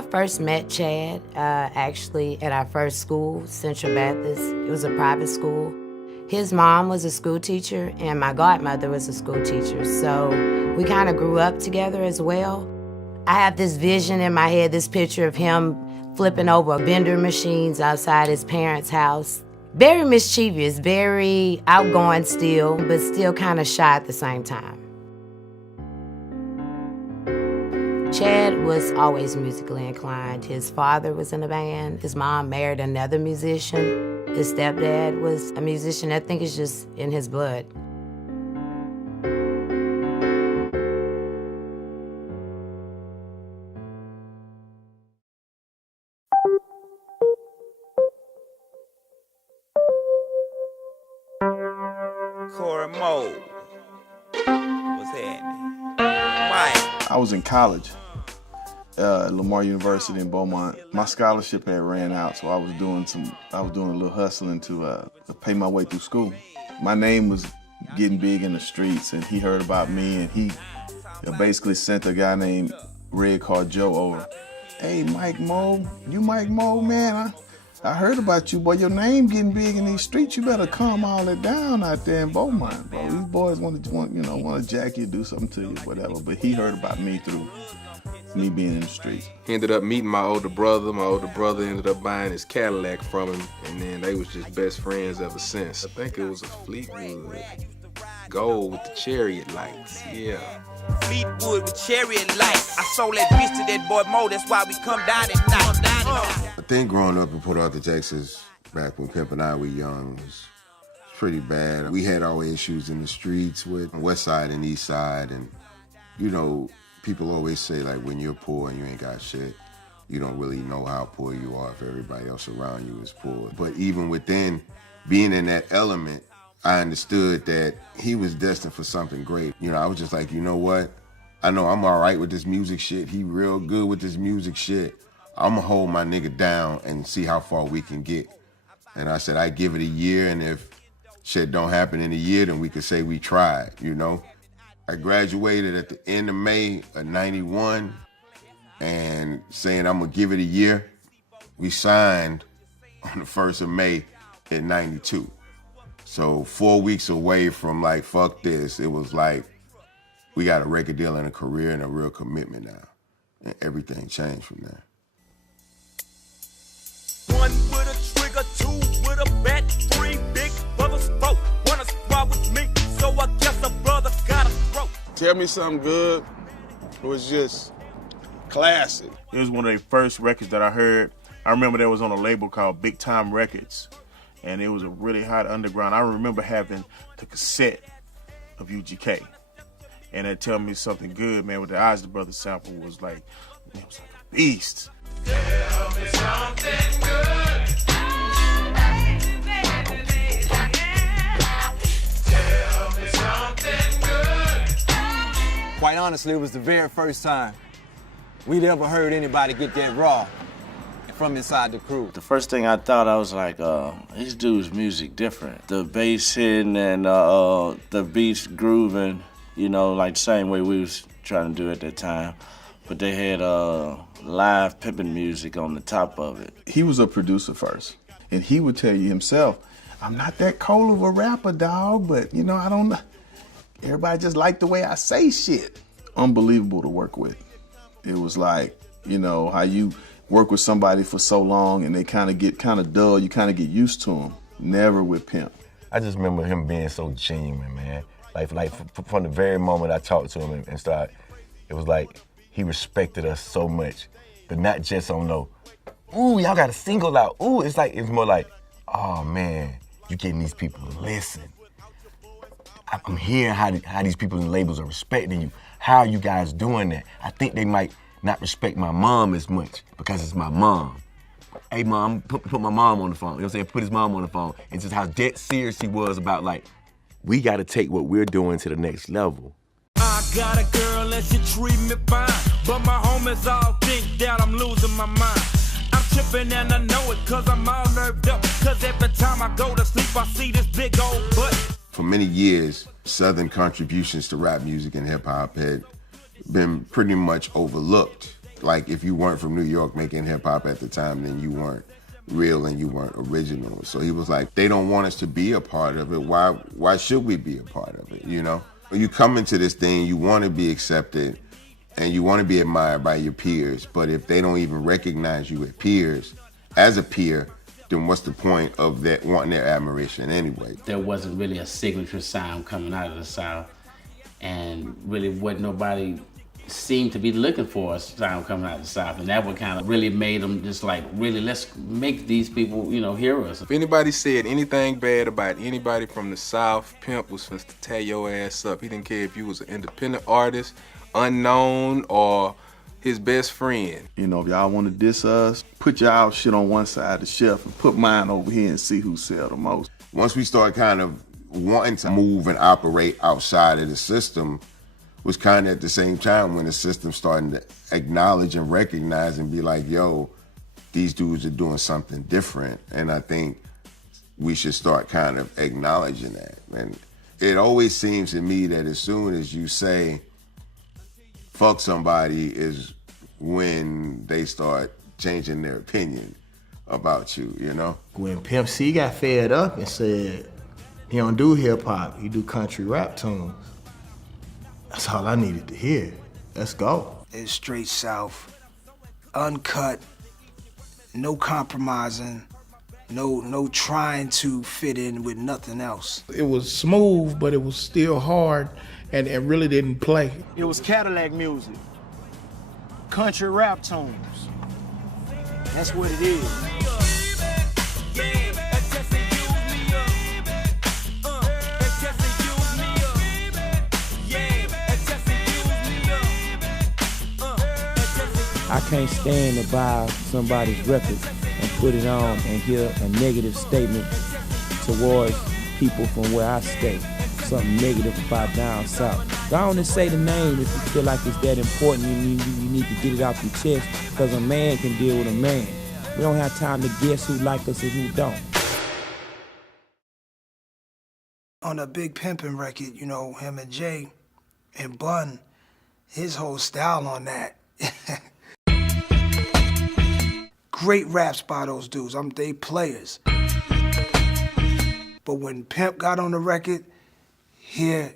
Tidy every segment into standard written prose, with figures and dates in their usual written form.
I first met Chad, actually, at our first school, Central Baptist. It was a private school. His mom was a school teacher, and my godmother was a school teacher, so we kind of grew up together as well. I have this vision in my head, this picture of him flipping over vendor machines outside his parents' house. Very mischievous, very outgoing still, but still kind of shy at the same time. Chad was always musically inclined. His father was in a band. His mom married another musician. His stepdad was a musician. I think it's just in his blood. What's happening? Mike. I was in college at Lamar University in Beaumont. My scholarship had ran out, so I was doing a little hustling to pay my way through school. My name was getting big in the streets, and he heard about me, and he basically sent a guy named Red called Joe over. Hey, Mike Mo, you Mike Mo, man, I heard about you, boy. Your name getting big in these streets. You better calm all that down out there in Beaumont, bro. These boys want to jack you, do something to you, whatever. But he heard about me through me being in the streets. He ended up meeting my older brother. My older brother ended up buying his Cadillac from him, and then they was just best friends ever since. I think it was a Fleetwood Gold with the chariot lights, yeah. Fleetwood with chariot lights. I sold that bitch to that boy Mo, that's why we come down at night. I think growing up in Port Arthur, Texas, back when Pimp and I were young, was pretty bad. We had our issues in the streets with West Side and East Side, and, you know, people always say, like, when you're poor and you ain't got shit, you don't really know how poor you are if everybody else around you is poor. But even within being in that element, I understood that he was destined for something great. You know, I was just like, you know what? I know I'm all right with this music shit. He real good with this music shit. I'm gonna hold my nigga down and see how far we can get. And I said, I give it a year, and if shit don't happen in a year, then we could say we tried, you know? I graduated at the end of May of '91, and saying I'm gonna give it a year, we signed on the 1st of May in '92. So 4 weeks away from like, fuck this, it was like, we got a record deal and a career and a real commitment now. And everything changed from there. One with a trigger, two with a bat, three big brothers, four wanna squad with me, so I guess a brother got a throat. Tell Me Something Good was just classic. It was one of the first records that I heard. I remember there was on a label called Big Time Records, and it was a really hot underground. I remember having the cassette of UGK, and it Tell Me Something Good, man, with the Isley Brothers sample was like, man, it was like a beast. Tell me something good. Tell me something good. Quite honestly, it was the very first time we'd ever heard anybody get that raw from inside the crew. The first thing I thought, I was like, this dude's music different. The bass hitting and the beats grooving, you know, like the same way we was trying to do at that time. But they had live pimping music on the top of it. He was a producer first, and he would tell you himself, I'm not that cold of a rapper, dog, but, you know, I don't know. Everybody just liked the way I say shit. Unbelievable to work with. It was like, you know, how you work with somebody for so long and they kind of get dull, you kind of get used to them. Never with Pimp. I just remember him being so genuine, man. Like from the very moment I talked to him and started, it was like he respected us so much, but not just on no, ooh, y'all got a single out. Ooh, it's more like, oh man, you getting these people to listen. I'm hearing how these people in labels are respecting you. How are you guys doing that? I think they might not respect my mom as much because it's my mom. Hey mom, put my mom on the phone. You know what I'm saying? Put his mom on the phone. And just how dead serious he was about, like, we gotta take what we're doing to the next level. I got a girl and she treat me fine, but my homies all think that I'm losing my mind. I'm tripping and I know it cause I'm all nerved up, cause every time I go to sleep I see this big old butt. For many years, Southern contributions to rap music and hip hop had been pretty much overlooked. Like if you weren't from New York making hip hop at the time, then you weren't real and you weren't original. So he was like, they don't want us to be a part of it. Why should we be a part of it, you know? You come into this thing, you want to be accepted and you want to be admired by your peers, but if they don't even recognize you as a peer, then what's the point of that wanting their admiration anyway? There wasn't really a signature sound coming out of the South, and really what nobody seemed to be looking for a sound coming out of the South, and that what kind of really made them just like, really, let's make these people, you know, hear us. If anybody said anything bad about anybody from the South, Pimp was supposed to tear your ass up. He didn't care if you was an independent artist, unknown, or his best friend. You know, if y'all want to diss us, put y'all shit on one side of the shelf and put mine over here and see who sell the most. Once we start kind of wanting to move and operate outside of the system, was kind of at the same time when the system starting to acknowledge and recognize and be like, yo, these dudes are doing something different. And I think we should start kind of acknowledging that. And it always seems to me that as soon as you say, fuck somebody is when they start changing their opinion about you, you know? When Pimp C got fed up and said he don't do hip hop, he do country rap tunes, that's all I needed to hear. Let's go. It's straight South, uncut, no compromising, no trying to fit in with nothing else. It was smooth, but it was still hard, and it really didn't play. It was Cadillac music, country rap tunes. That's what it is. I can't stand to buy somebody's record and put it on and hear a negative statement towards people from where I stay. Something negative about down south. Go on and say the name if you feel like it's that important. You need to get it off your chest, because a man can deal with a man. We don't have time to guess who like us and who don't. On a Big Pimpin' record, you know, him and Jay and Bun, his whole style on that. Great raps by those dudes. They players. But when Pimp got on the record, here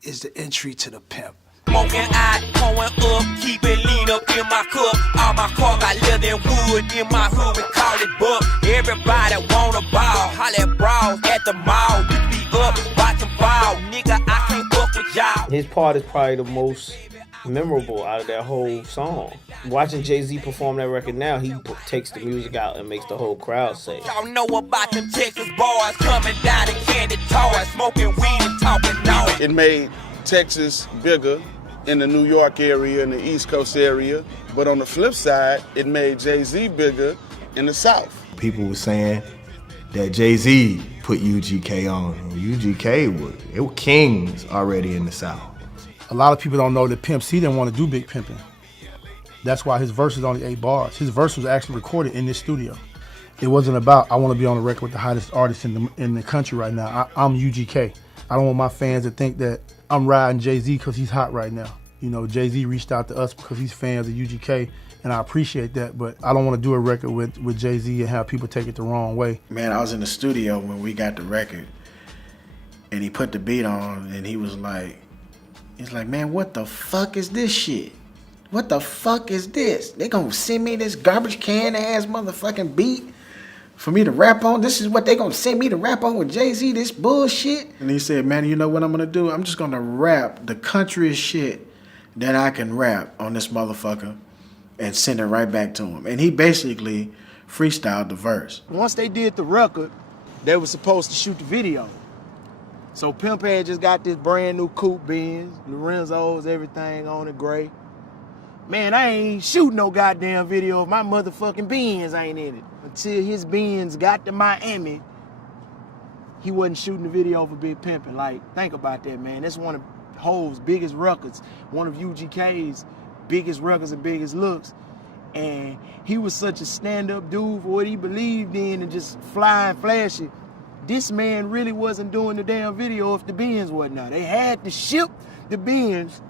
is the entry to the Pimp. Smoking out, pouring up, keep it lean up in my cup. All my car got leather and wood in my hood, we call it buck. Everybody wanna ball, holla at bras at the mall. You be up, watching ball, nigga, I can't fuck with y'all. His part is probably the most memorable out of that whole song. Watching Jay-Z perform that record now, he takes the music out and makes the whole crowd say. Y'all know about them Texas boys coming down in candy toys, smoking weed and talking noise. It made Texas bigger in the New York area and the East Coast area, but on the flip side, it made Jay-Z bigger in the South. People were saying that Jay-Z put UGK on, and UGK were kings already in the South. A lot of people don't know that Pimp C didn't want to do Big Pimpin'. That's why his verse is only 8 bars. His verse was actually recorded in this studio. It wasn't about, I want to be on the record with the hottest artist in the country right now. I'm UGK. I don't want my fans to think that I'm riding Jay-Z because he's hot right now. You know, Jay-Z reached out to us because he's fans of UGK, and I appreciate that, but I don't want to do a record with Jay-Z and have people take it the wrong way. Man, I was in the studio when we got the record, and he put the beat on, and he was like, man, what the fuck is this shit? What the fuck is this? They gonna send me this garbage can ass motherfucking beat for me to rap on? This is what they gonna send me to rap on with Jay-Z, this bullshit? And he said, man, you know what I'm gonna do? I'm just gonna rap the countryest shit that I can rap on this motherfucker and send it right back to him. And he basically freestyled the verse. Once they did the record, they were supposed to shoot the video. So Pimp had just got this brand new coupe Benz, Lorenzo's, everything on it, gray. Man, I ain't shooting no goddamn video if my motherfucking Benz ain't in it. Until his Benz got to Miami, he wasn't shooting the video for Big Pimpin'. Like, think about that, man. That's one of Hov's biggest records, one of UGK's biggest records and biggest looks. And he was such a stand-up dude for what he believed in and just flying flashy. This man really wasn't doing the damn video if the Benz wasn't out. They had to ship the Benz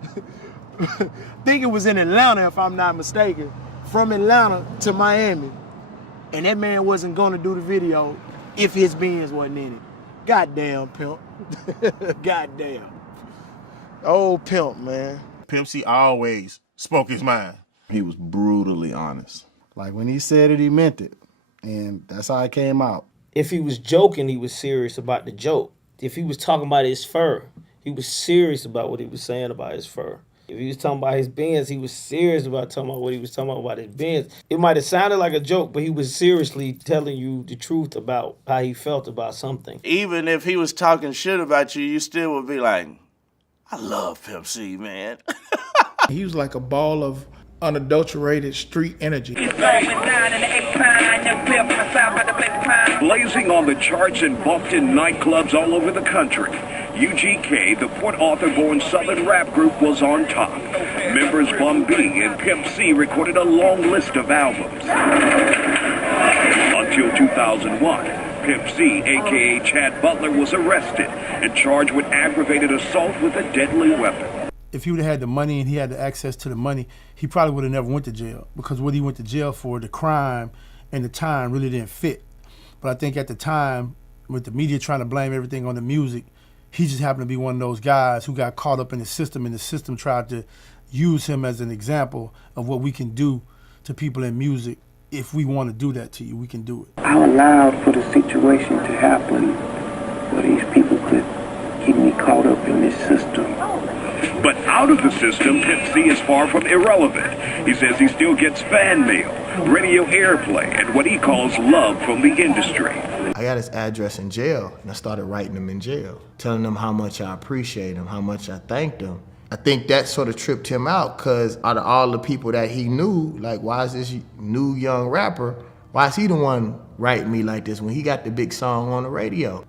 I think it was in Atlanta, if I'm not mistaken, from Atlanta to Miami. And that man wasn't gonna do the video if his Benz wasn't in it. Goddamn, Pimp. Goddamn. Old Pimp, man. Pimp C always spoke his mind. He was brutally honest. Like when he said it, he meant it. And that's how it came out. If he was joking, he was serious about the joke. If he was talking about his fur, he was serious about what he was saying about his fur. If he was talking about his Benz, he was serious about talking about what he was talking about his Benz. It might have sounded like a joke, but he was seriously telling you the truth about how he felt about something. Even if he was talking shit about you, you still would be like, I love Pimp C, man. He was like a ball of unadulterated street energy. Blazing on the charts and bumped in nightclubs all over the country, UGK, the Port Arthur-born Southern rap group, was on top. Members Bum B and Pimp C recorded a long list of albums. Until 2001, Pimp C, a.k.a. Chad Butler, was arrested and charged with aggravated assault with a deadly weapon. If he would have had the money and he had the access to the money, he probably would have never went to jail, because what he went to jail for, the crime and the time really didn't fit. But I think at the time, with the media trying to blame everything on the music, he just happened to be one of those guys who got caught up in the system, and the system tried to use him as an example of what we can do to people in music. If we want to do that to you, we can do it. I allowed for the situation to happen where these people could keep me caught up in this system. But out of the system, Pimp C is far from irrelevant. He says he still gets fan mail, radio airplay, and what he calls love from the industry. I got his address in jail, and I started writing him in jail, telling him how much I appreciate him, how much I thanked him. I think that sort of tripped him out, because out of all the people that he knew, like, why is this new young rapper, why is he the one writing me like this when he got the big song on the radio?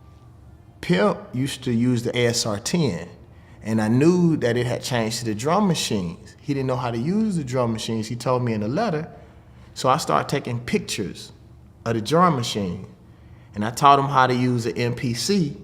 Pimp used to use the ASR-10, and I knew that it had changed to the drum machines. He didn't know how to use the drum machines. He told me in a letter. So I started taking pictures of the drum machine, and I taught him how to use an MPC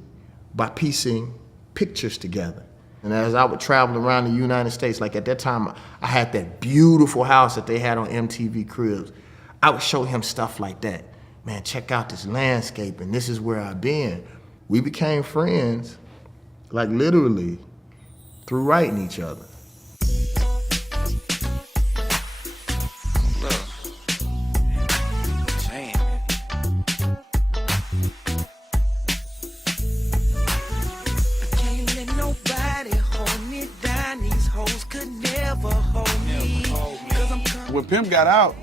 by piecing pictures together. And as I would travel around the United States, like at that time, I had that beautiful house that they had on MTV Cribs. I would show him stuff like that. Man, check out this landscape, and this is where I've been. We became friends, like literally, through writing each other. When Pimp got out,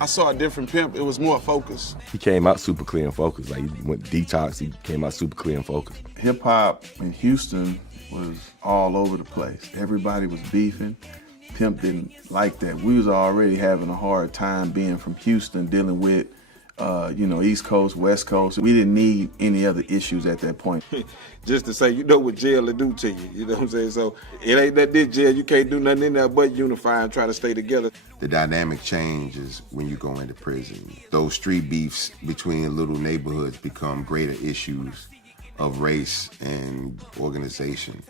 I saw a different Pimp. It was more focused. He came out super clear and focused. Like, he went detox, he came out super clear and focused. Hip hop in Houston was all over the place. Everybody was beefing. Pimp didn't like that. We was already having a hard time being from Houston, dealing with East Coast, West Coast. We didn't need any other issues at that point. Just to say, you know what jail will do to you, you know what I'm saying? So it ain't that this jail, you can't do nothing in there but unify and try to stay together. The dynamic changes when you go into prison. Those street beefs between little neighborhoods become greater issues of race and organization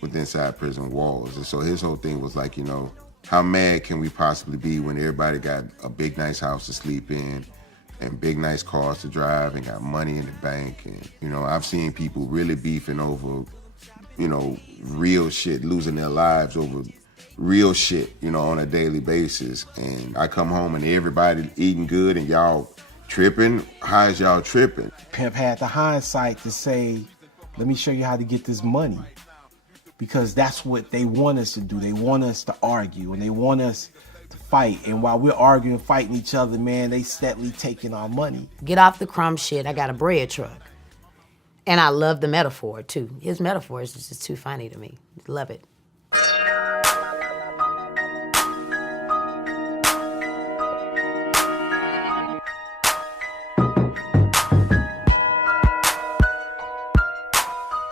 within inside prison walls. And so his whole thing was like, how mad can we possibly be when everybody got a big nice house to sleep in and big nice cars to drive and got money in the bank? And I've seen people really beefing over real shit, losing their lives over real shit, on a daily basis. And I come home and everybody eating good and y'all tripping. How is y'all tripping? Pimp had the hindsight to say, let me show you how to get this money. Because that's what they want us to do. They want us to argue and they want us to fight. And while we're arguing, fighting each other, man, they steadily taking our money. Get off the crumb shit. I got a bread truck. And I love the metaphor, too. His metaphors is just too funny to me. Love it.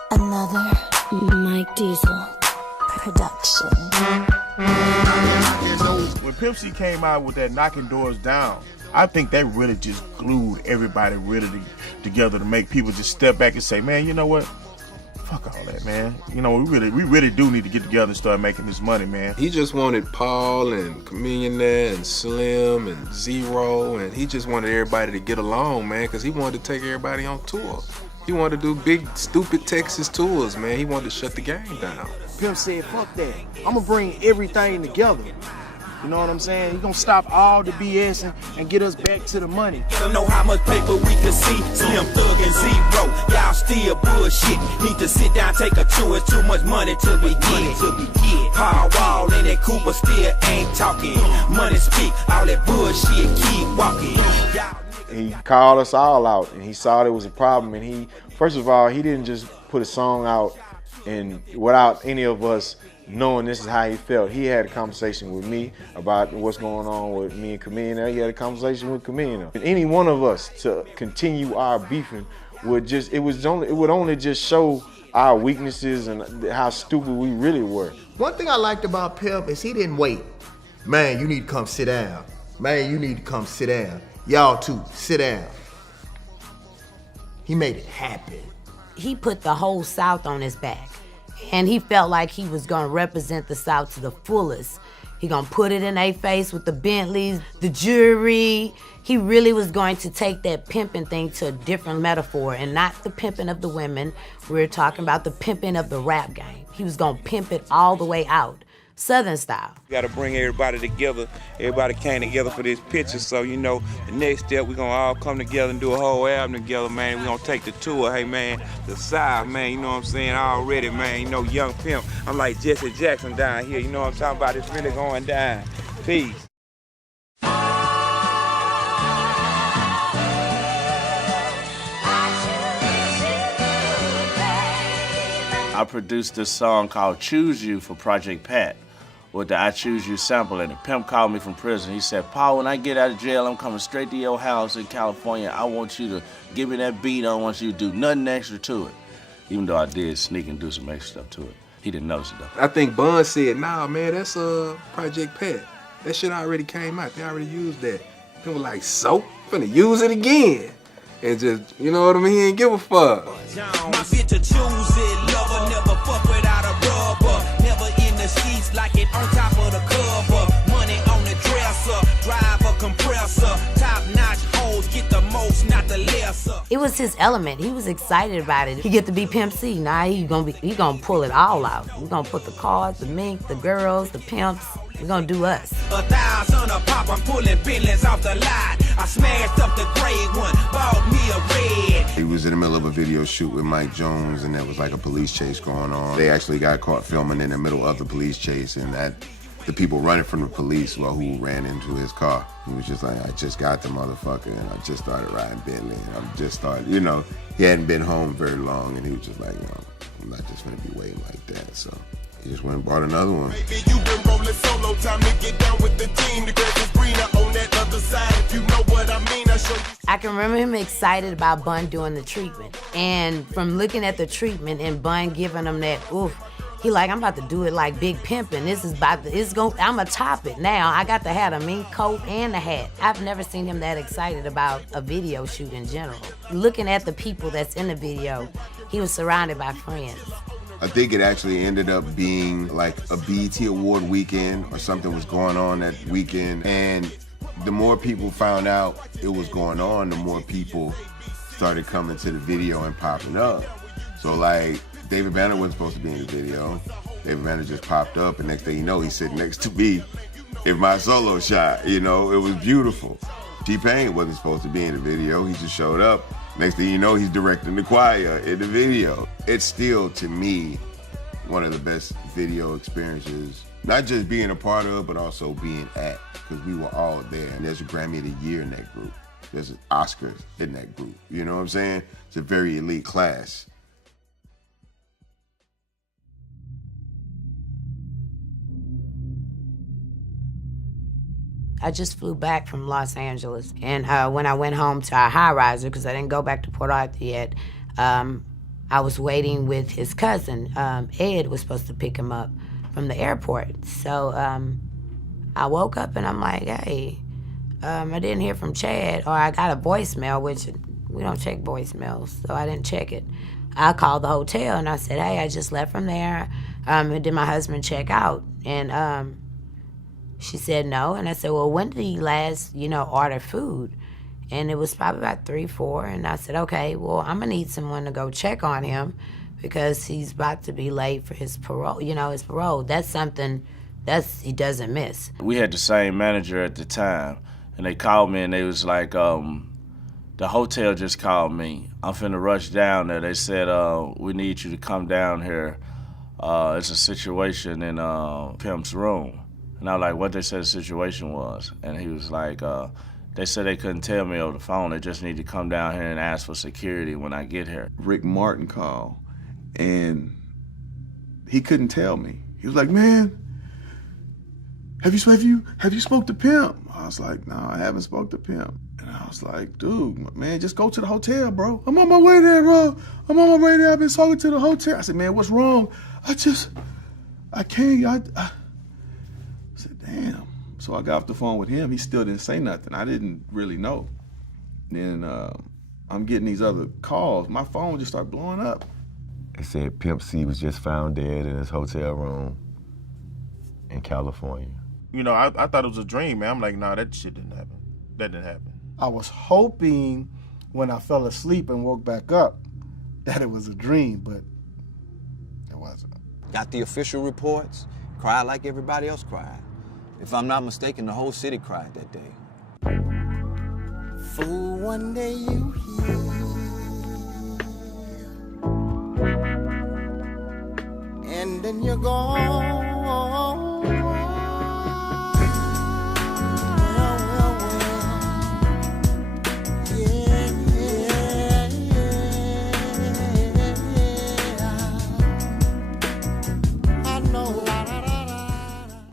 Another Mike Diesel production. When Pimp C came out with that Knocking Doors Down, I think that really just glued everybody really together to make people just step back and say, man, you know what? fuck all that, man. You know, we really do need to get together and start making this money, man. He just wanted Paul and Chameleon and Slim and Zero, and he just wanted everybody to get along, man, because he wanted to take everybody on tour. He wanted to do big, stupid Texas tours, man. He wanted to shut the game down. Pimp said, fuck that. I'm gonna bring everything together. You know what I'm saying? He's gonna stop all the BS and get us back to the money. Don't know how much paper we can see. Slim Thug and Zero, y'all still bullshit. Need to sit down, take a chew. It's too much money to be get. Paul Wall and that Cooper still ain't talking. Money speak, all that bullshit keep walking. He called us all out, and he saw there was a problem. And he, first of all, he didn't just put a song out and without any of us knowing this is how he felt. He had a conversation with me about what's going on with me and Chameleon. He had a conversation with Chameleon. And any one of us to continue our beefing would just, it would only just show our weaknesses and how stupid we really were. One thing I liked about Pimp is he didn't wait. Man, you need to come sit down. Man, you need to come sit down. Y'all too, sit down. He made it happen. He put the whole South on his back. And he felt like he was gonna represent the South to the fullest. He gonna put it in their face with the Bentleys, the jewelry. He really was going to take that pimping thing to a different metaphor, and not the pimping of the women. We're talking about the pimping of the rap game. He was gonna pimp it all the way out, Southern style. We gotta bring everybody together. Everybody came together for this picture, so you know, the next step, we're gonna all come together and do a whole album together, man. We're gonna take the tour, hey man, the South, man, you know what I'm saying, already, man, you know, young Pimp. I'm like Jesse Jackson down here, you know what I'm talking about, it's really going down. Peace. I produced this song called Choose You for Project Pat with the I Choose You sample in it. Pimp called me from prison. He said, Paul, when I get out of jail, I'm coming straight to your house in California. I want you to give me that beat. I don't want you to do nothing extra to it. Even though I did sneak and do some extra stuff to it. He didn't notice it though. I think Bun said, nah, man, that's Project Pat. That shit already came out. They already used that. They were like, so? Finna use it again. And just, you know what I mean? He ain't give a fuck. My bitch to choose it, lover, never fuck without a rubber. Never in the sheets like it on top of the cover. Money on the dresser, drive a compressor. Top notch hoes, get the most, not the lesser. It was his element. He was excited about it. He get to be Pimp C. Now he gonna pull it all out. We're gonna put the cars, the mink, the girls, the pimps. We're gonna do us. 1,000 a pop, I'm pulling Bentleys off the lot. I smashed up the gray one, bought me a red. He was in the middle of a video shoot with Mike Jones, and there was like a police chase going on. They actually got caught filming in the middle of the police chase, and that the people running from the police who ran into his car. He was just like, I just got the motherfucker, and I just started riding Bentley, and I just started, you know, he hadn't been home very long, and he was just like, you know, I'm not just gonna be waiting like that, so. He just went and bought another one. Baby, you been rolling solo, time to get down with the team. The grass is greener on that other side. If you know what I mean, I show you. I can remember him excited about Bun doing the treatment. And from looking at the treatment and Bun giving him that, oof, he like, I'm about to do it like Big Pimpin'. This is I'm gonna top it. Now, I got to have a mink coat and a hat. I've never seen him that excited about a video shoot in general. Looking at the people that's in the video, he was surrounded by friends. I think it actually ended up being like a BET Award weekend or something was going on that weekend. And the more people found out it was going on, the more people started coming to the video and popping up. So like, David Banner wasn't supposed to be in the video. David Banner just popped up, and next thing you know, he's sitting next to me in my solo shot. You know, it was beautiful. T-Pain wasn't supposed to be in the video. He just showed up. Next thing you know, he's directing the choir in the video. It's still, to me, one of the best video experiences. Not just being a part of, but also being at, because we were all there. And there's a Grammy of the Year in that group. There's Oscars in that group. You know what I'm saying? It's a very elite class. I just flew back from Los Angeles, and when I went home to our high-riser, because I didn't go back to Port Arthur yet, I was waiting with his cousin. Ed was supposed to pick him up from the airport. So I woke up and I'm like, hey, I didn't hear from Chad, or I got a voicemail, which we don't check voicemails, so I didn't check it. I called the hotel and I said, hey, I just left from there. Did my husband check out? And she said no. And I said, well, when did he last, order food? And it was probably about 3, 4. And I said, okay, well, I'm going to need someone to go check on him because he's about to be late for his parole. His parole. That's something he doesn't miss. We had the same manager at the time, and they called me and they was like, the hotel just called me. I'm finna rush down there. They said, we need you to come down here. It's a situation in Pimp's room. And I was like, what they said the situation was? And he was like, they said they couldn't tell me over the phone. They just need to come down here and ask for security when I get here. Rick Martin called, and he couldn't tell me. He was like, man, have you spoke to Pimp? I was like, no, I haven't spoke to Pimp. And I was like, dude, man, just go to the hotel, bro. I'm on my way there, bro. I'm on my way there. I've been talking to the hotel. I said, man, what's wrong? I can't. I said, damn. So I got off the phone with him. He still didn't say nothing. I didn't really know. Then I'm getting these other calls. My phone just started blowing up. It said Pimp C was just found dead in his hotel room in California. I thought it was a dream, man. I'm like, nah, that shit didn't happen. That didn't happen. I was hoping when I fell asleep and woke back up that it was a dream, but it wasn't. Got the official reports, cried like everybody else cried. If I'm not mistaken, the whole city cried that day. Fool, one day you hear, and then you're gone.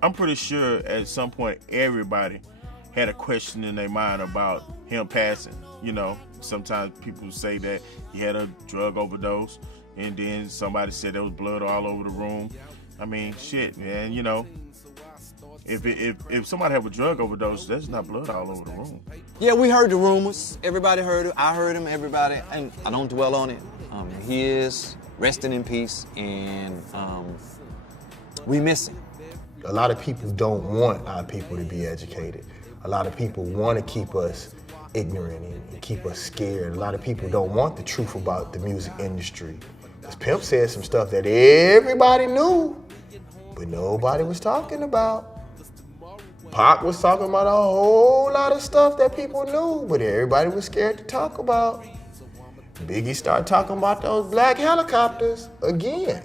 I'm pretty sure at some point everybody had a question in their mind about him passing. Sometimes people say that he had a drug overdose, and then somebody said there was blood all over the room. I mean, shit, man. If somebody had a drug overdose, that's not blood all over the room. Yeah, we heard the rumors. Everybody heard it. I heard him. Everybody, and I don't dwell on it. He is resting in peace, and we miss him. A lot of people don't want our people to be educated. A lot of people want to keep us ignorant and keep us scared. A lot of people don't want the truth about the music industry. Because Pimp said some stuff that everybody knew, but nobody was talking about. Pac was talking about a whole lot of stuff that people knew, but everybody was scared to talk about. Biggie started talking about those black helicopters again.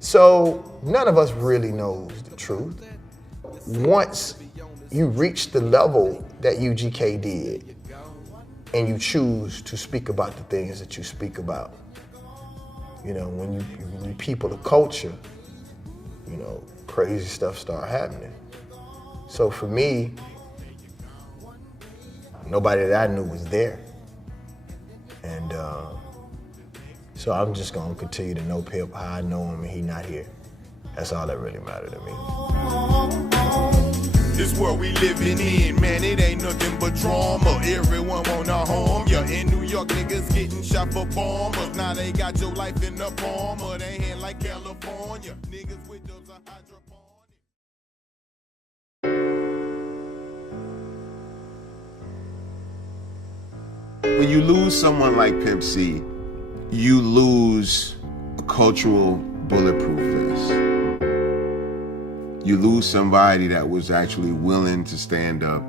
So none of us really knows the truth. Once you reach the level that UGK did, and you choose to speak about the things that you speak about, when you people the culture, crazy stuff start happening. So for me, nobody that I knew was there. And so I'm just gonna continue to know Pimp how I know him and he not here. That's all that really mattered to me. This world we living in, man, it ain't nothing but drama. Everyone wanna harm ya. In New York, niggas getting shot for bombers. Now they got your life in the palm of their hand like California. Niggas with those hydroponics. When you lose someone like Pimp C, you lose a cultural bulletproof vest. You lose somebody that was actually willing to stand up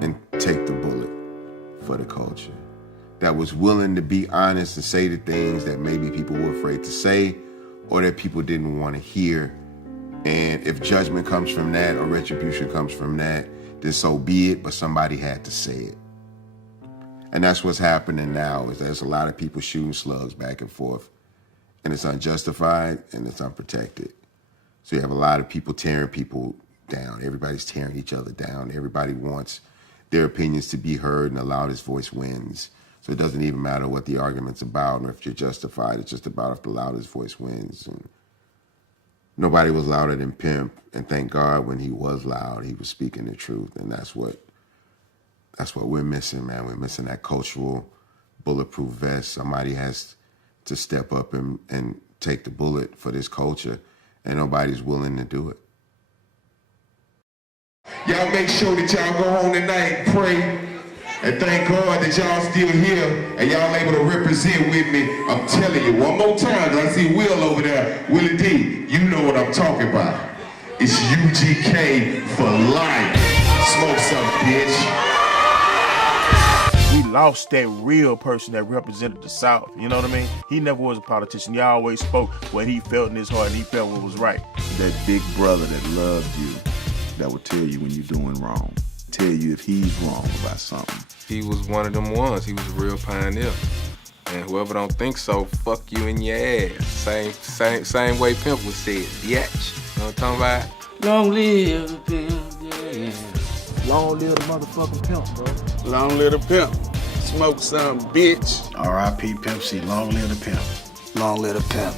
and take the bullet for the culture. That was willing to be honest and say the things that maybe people were afraid to say or that people didn't want to hear. And if judgment comes from that or retribution comes from that, then so be it, but somebody had to say it. And that's what's happening now, is there's a lot of people shooting slugs back and forth, and it's unjustified and it's unprotected. So you have a lot of people tearing people down. Everybody's tearing each other down. Everybody wants their opinions to be heard, and the loudest voice wins. So it doesn't even matter what the argument's about or if you're justified. It's just about if the loudest voice wins. And nobody was louder than Pimp, and thank God when he was loud, he was speaking the truth, and that's what we're missing, man. We're missing that cultural bulletproof vest. Somebody has to step up and take the bullet for this culture, and nobody's willing to do it. Y'all make sure that y'all go home tonight and pray and thank God that y'all still here and y'all able to represent with me. I'm telling you one more time, 'cause I see Will over there, Willie D, you know what I'm talking about. It's UGK for life. Smoke some, bitch. We lost that real person that represented the South, you know what I mean? He never was a politician. He always spoke what he felt in his heart and he felt what was right. That big brother that loved you, that would tell you when you're doing wrong, tell you if he's wrong about something. He was one of them ones. He was a real pioneer. And whoever don't think so, fuck you in your ass. Same way Pimp was said, bitch. You know what I'm talking about? Long live the Pimp, yeah. Long live the motherfucking Pimp, bro. Long live the Pimp. Smoke some, bitch. R.I.P. Pimp C. Long live the Pimp. Long live the Pimp.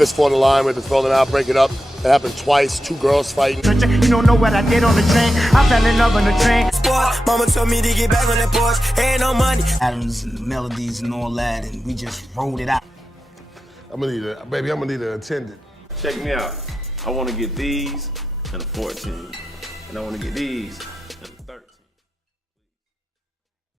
Fistful on the line with the throwing out, break it up. It happened twice, 2 girls fighting. You don't know what I did on the train. I fell in love on the train. Sport, mama told me to get back on that porch. Ain't no money. Adams and the melodies and all that, and we just rolled it out. I'm gonna need an attendant. Check me out. I want to get these and a 14, and I want to get these